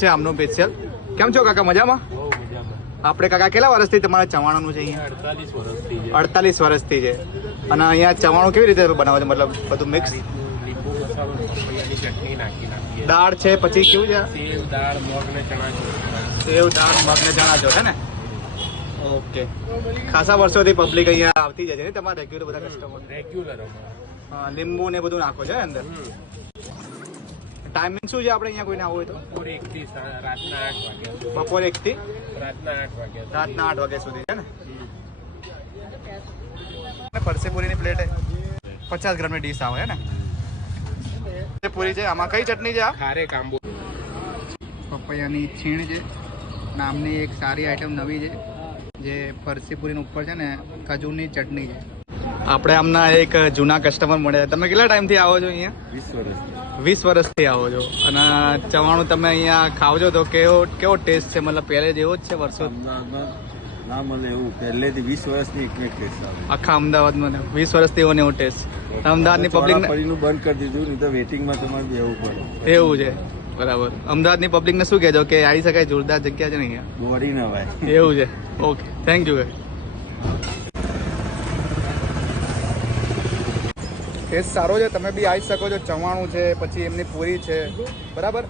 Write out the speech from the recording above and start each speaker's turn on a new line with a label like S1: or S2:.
S1: છે આમનું સ્પેશિયલ કેમ છો કાકા? મજામાં? આપણે કાકા કેટલા વર્ષથી તમારે ચવાણાનું છે અહીંયા?
S2: અડતાલીસ વર્ષથી છે.
S1: છે. અને અહીંયા ચવાણું કેવી રીતે બનાવે છે? મતલબ બધું મિક્સ દાળ છે પછી કેવું છે?
S2: સેવ દાળ મગ ને ચણા
S1: જો છે ને? ઓકે. ખાસા વર્ષોથી પબ્લિક અહીંયા આવતી જાય છે ને તમારા રેગ્યુલર બધા કસ્ટમર
S2: રેગ્યુલર
S1: લીંબુ ને બધું નાખો છે અંદર? ટાઈમિંગ શું છે આપણે અહીંયા કોઈને આવવું હોય તો?
S2: બપોરે એક થી રાતના આઠ વાગ્યા
S1: બપોરે એક થી
S2: રાતના આઠ વાગ્યા
S1: રાતના આઠ વાગ્યા સુધી છે ને? પરસેપુરીની પ્લેટ પચાસ ગ્રામની ડીશ આવે છે ને? પૂરી છે આમાં કઈ ચટણી છે આ?
S2: ખારે કાંબુ.
S1: પપૈયાની છીણ છે નામની એક સારી આઈટમ નવી છે જે ફરસીપુરીની ઉપર છે ને ખજૂરની ચટણી છે. આપણે આમના એક જૂના કસ્ટમર મળ્યા. તમે કેટલા ટાઈમથી આવો છો અહીંયા?
S3: વીસ વર્ષ
S1: વીસ વર્ષથી આવો છો. અને ચવાણું તમે અહીંયા ખાવ છો તો કેવો કેવો ટેસ્ટ છે? મતલબ પહેલે જેવો જ છે વર્ષો?
S3: ના એવું. પહેલેથી વીસ વર્ષની એક ટેસ્ટ
S1: આખા અમદાવાદમાં વીસ વર્ષથી એવો એવો ટેસ્ટ અમદાવાદની પબ્લિક
S3: બંધ કરી દીધું નહીં તો વેટિંગમાં તમારે બેવું પડે.
S1: એવું છે. બરાબર. અમદાવાદની પબ્લિકને શું કહેજો કે આવી શકાય જોરદાર જગ્યા છે ને અહીંયા?
S3: દોડી નવાય
S1: એવું છે. ઓકે થેન્ક યુ ટેસ્ટ સારો છે. તમે બી આવી શકો છો. ચવાણું છે, પછી એમની પૂરી છે. બરાબર?